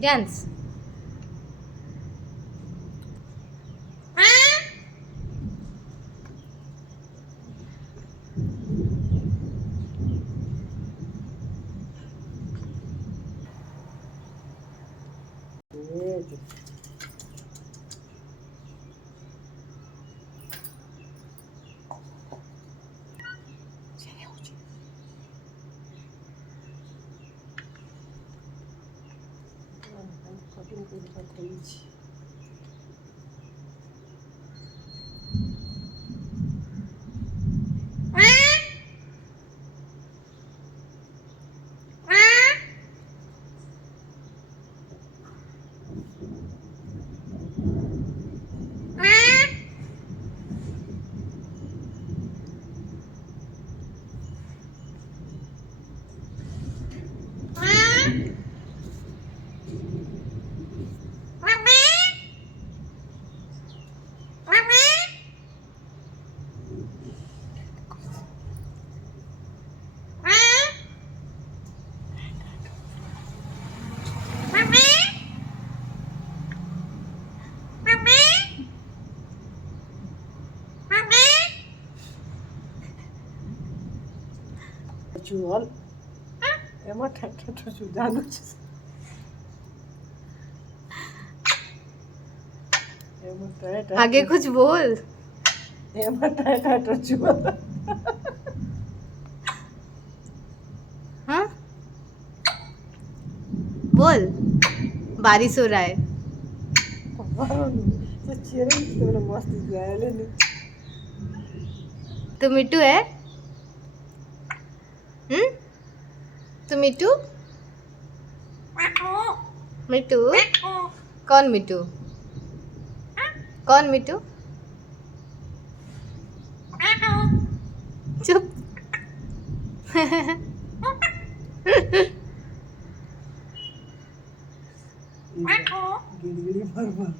Dance. Good. Cutting કરી થઈ છે. જુઓ એમાં ઠઠ સુધારું છે. એમાં ઠઠ आगे कुछ बोल. એમાં ઠઠ જુઓ. हाँ बोल. बारिश हो रहा है. તો ચેરે તો મસ્ત ગયા લે ને. तो मिट्टू है. तो मिट्टू. मिट्टू. कौन मिट्टू. कौन मिट्टू. चुप. ગીડી ભરભર